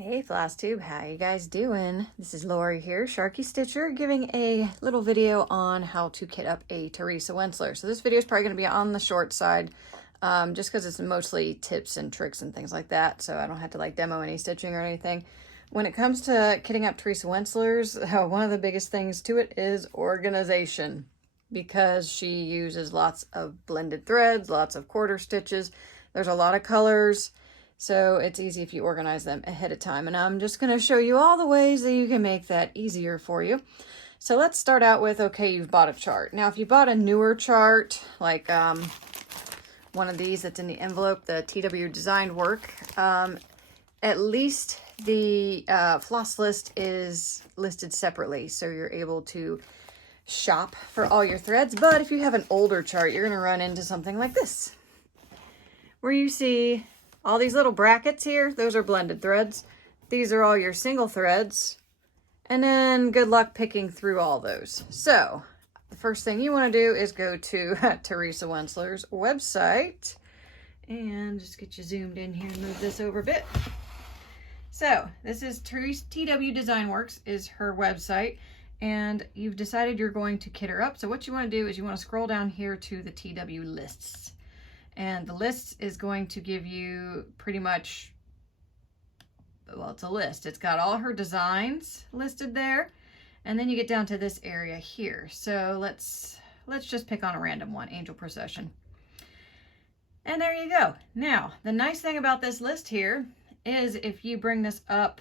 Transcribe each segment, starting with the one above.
Hey Flosstube, how you guys doing? This is Lori here, Sharky Stitcher, giving a little video on how to kit up a Teresa Wentzler. So this video is probably going to be on the short side, just because it's mostly tips and tricks and things like that, so I don't have to like demo any stitching or anything. When it comes to kitting up Teresa Wentzlers, one of the biggest things to it is organization, because she uses lots of blended threads, lots of quarter stitches. There's a lot of colors. So it's easy if you organize them ahead of time. And I'm just going to show you all the ways that you can make that easier for you. So let's start out with, okay, you've bought a chart. Now, if you bought a newer chart, like one of these that's in the envelope, the TW Designed Work, at least the floss list is listed separately. So you're able to shop for all your threads. But if you have an older chart, you're going to run into something like this, where you see all these little brackets here. Those are blended threads. These are all your single threads. And then good luck picking through all those. So the first thing you want to do is go to Teresa Wentzler's website. And just get you zoomed in here and move this over a bit. So this is TW Design Works is her website. And you've decided you're going to kit her up. So what you want to do is you want to scroll down here to the TW lists. And the list is going to give you pretty much, well, it's a list. It's got all her designs listed there. And then you get down to this area here. So let's just pick on a random one, Angel Procession. And there you go. Now, the nice thing about this list here is if you bring this up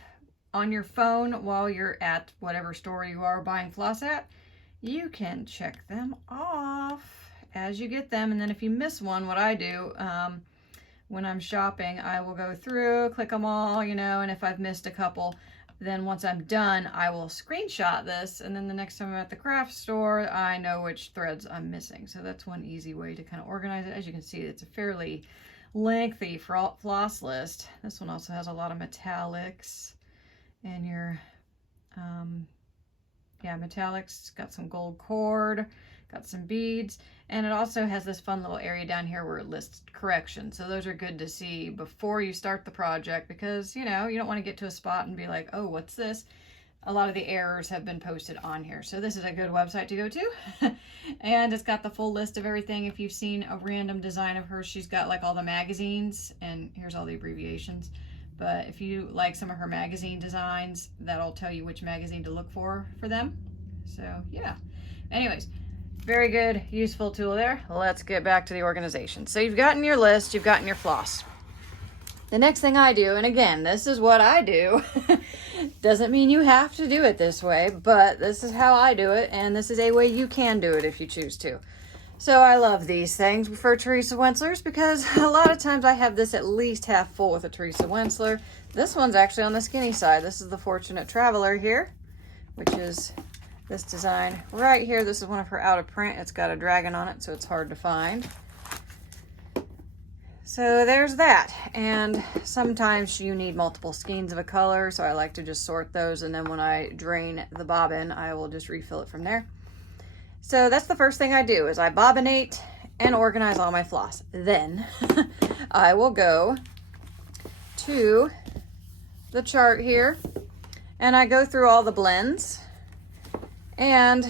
on your phone while you're at whatever store you are buying floss at, you can check them off as you get them. And then if you miss one, what I do when I'm shopping, I will go through, click them all, and if I've missed a couple, then once I'm done, I will screenshot this, and then the next time I'm at the craft store, I know which threads I'm missing. So that's one easy way to kind of organize it. As you can see, it's a fairly lengthy floss list. This one also has a lot of metallics, and your metallics, got some gold cord, got some beads, and it also has this fun little area down here where it lists corrections. So those are good to see before you start the project, because you don't want to get to a spot and be like, oh, what's this? A lot of the errors have been posted on here. So this is a good website to go to. And it's got the full list of everything. If you've seen a random design of hers, she's got like all the magazines, and here's all the abbreviations. But if you like some of her magazine designs, that'll tell you which magazine to look for them. So yeah. Anyways, very good, useful tool there. Let's get back to the organization. So you've gotten your list, you've gotten your floss. The next thing I do, and again, this is what I do, doesn't mean you have to do it this way, but this is how I do it, and this is a way you can do it if you choose to. So I love these things for Teresa Wentzlers, because a lot of times I have this at least half full with a Teresa Wentzler. This one's actually on the skinny side. This is the Fortunate Traveler here, which is this design right here. This is one of her out of print. It's got a dragon on it, so it's hard to find. So there's that. And sometimes you need multiple skeins of a color, so I like to just sort those, and then when I drain the bobbin, I will just refill it from there. So that's the first thing I do, is I bobbinate and organize all my floss. Then I will go to the chart here, and I go through all the blends. And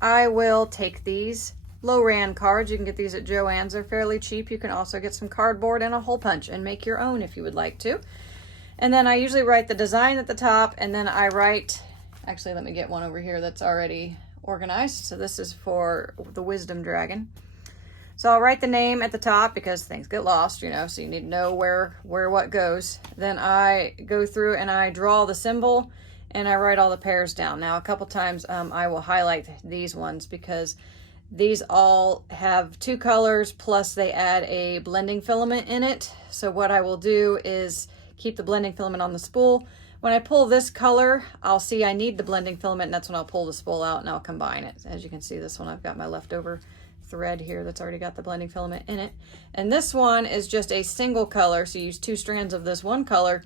I will take these low-ran cards. You can get these at Joann's. They're fairly cheap. You can also get some cardboard and a hole punch and make your own if you would like to. And then I usually write the design at the top, and then I write, actually let me get one over here that's already organized. So this is for the Wisdom Dragon. So I'll write the name at the top because things get lost, so you need to know where what goes. Then I go through and I draw the symbol, and I write all the pairs down. Now, a couple times I will highlight these ones because these all have two colors, plus they add a blending filament in it. So what I will do is keep the blending filament on the spool. When I pull this color, I'll see I need the blending filament, and that's when I'll pull the spool out and I'll combine it. As you can see, this one I've got my leftover thread here that's already got the blending filament in it. And this one is just a single color, so you use two strands of this one color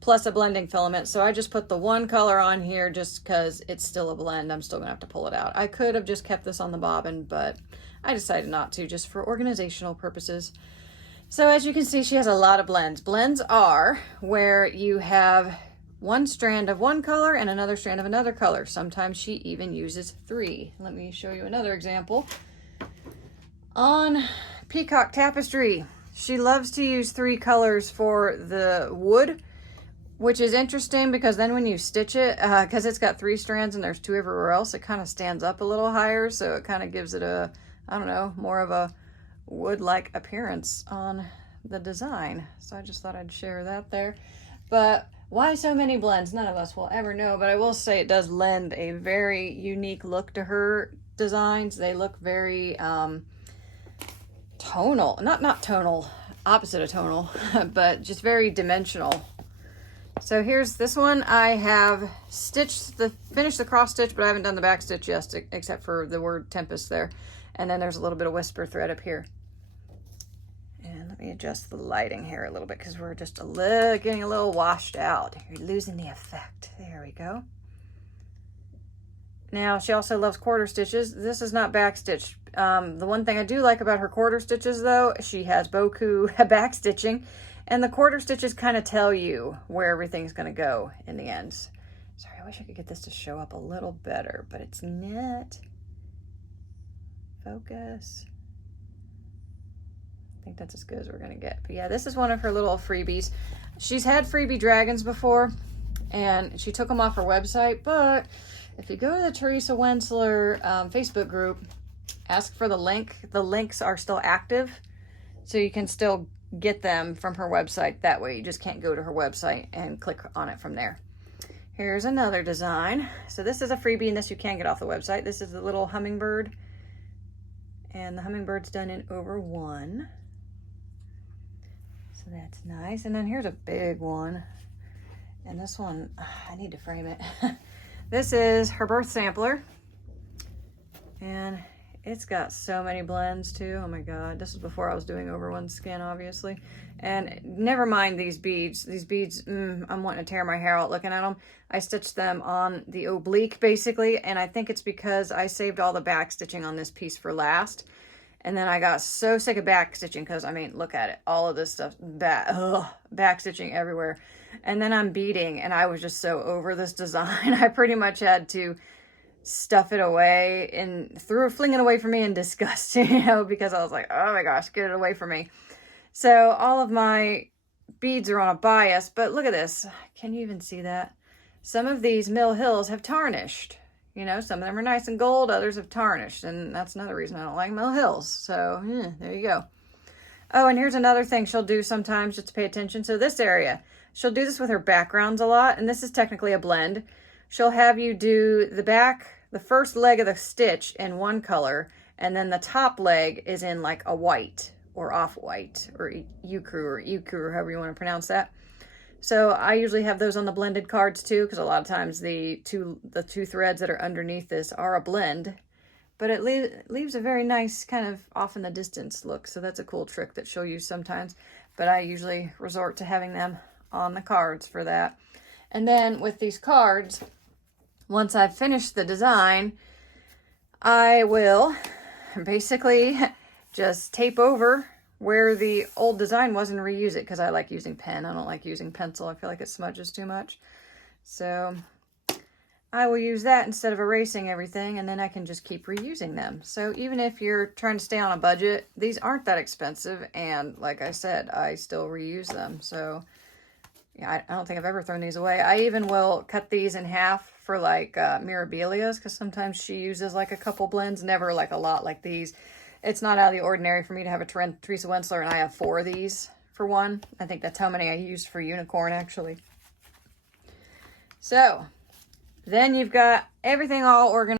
plus a blending filament. So I just put the one color on here just because it's still a blend. I'm still gonna have to pull it out. I could have just kept this on the bobbin, but I decided not to, just for organizational purposes. So as you can see, she has a lot of blends. Blends are where you have one strand of one color and another strand of another color. Sometimes she even uses 3. Let me show you another example. On peacock tapestry, she loves to use 3 colors for the wood, which is interesting because then when you stitch it, because it's got 3 strands and there's 2 everywhere else, it kind of stands up a little higher. So it kind of gives it a, I don't know, more of a wood-like appearance on the design. So I just thought I'd share that there. But why so many blends? None of us will ever know, but I will say it does lend a very unique look to her designs. They look very tonal, not tonal, opposite of tonal, but just very dimensional. So here's this one. I have finished the cross stitch, but I haven't done the back stitch yet, except for the word Tempest there. And then there's a little bit of whisper thread up here. And let me adjust the lighting here a little bit because we're just getting a little washed out. You're losing the effect. There we go. Now, she also loves quarter stitches. This is not back stitch. The one thing I do like about her quarter stitches, though, she has boku back stitching, and the quarter stitches kind of tell you where everything's going to go in the end. Sorry, I wish I could get this to show up a little better, but it's not. Focus. I think that's as good as we're going to get. But yeah, this is one of her little freebies. She's had freebie dragons before, and she took them off her website, but if you go to the Teresa Wentzler Facebook group, ask for the link. The links are still active, so you can still get them from her website that way. You just can't go to her website and click on it from there. Here's another design. So this is a freebie, and this you can get off the website. This is the little hummingbird, and the hummingbird's done in over 1. So that's nice. And then here's a big one, and this one, I need to frame it. This is her birth sampler, and it's got so many blends too. Oh my God, this is before I was doing over 1 skin, obviously. And never mind these beads. These beads, I'm wanting to tear my hair out looking at them. I stitched them on the oblique basically, and I think it's because I saved all the back stitching on this piece for last. And then I got so sick of back stitching because, I mean, look at it. All of this stuff, back stitching everywhere. And then I'm beading, and I was just so over this design. I pretty much had to stuff it away and fling it away from me in disgust, you know, because I was like, oh my gosh, get it away from me. So all of my beads are on a bias, but look at this. Can you even see that? Some of these Mill Hills have tarnished. You know, some of them are nice and gold, others have tarnished, and that's another reason I don't like Mill Hills. So, there you go. Oh, and here's another thing she'll do sometimes just to pay attention. So this area, she'll do this with her backgrounds a lot, and this is technically a blend. She'll have you do the first leg of the stitch in 1 color, and then the top leg is in like a white or off-white or euchre or however you want to pronounce that. So I usually have those on the blended cards too, because a lot of times the two threads that are underneath this are a blend, but it leaves a very nice kind of off in the distance look. So that's a cool trick that she'll use sometimes, but I usually resort to having them on the cards for that. And then with these cards, once I've finished the design, I will basically just tape over where the old design was and reuse it, because I like using pen. I don't like using pencil. I feel like it smudges too much. So I will use that instead of erasing everything, and then I can just keep reusing them. So even if you're trying to stay on a budget, these aren't that expensive, and like I said, I still reuse them. So yeah, I don't think I've ever thrown these away. I even will cut these in half for like Mirabilia's, because sometimes she uses like a couple blends, never like a lot like these. It's not out of the ordinary for me to have a Teresa Wentzler, and I have 4 of these for one. I think that's how many I used for Unicorn, actually. So then you've got everything all organized.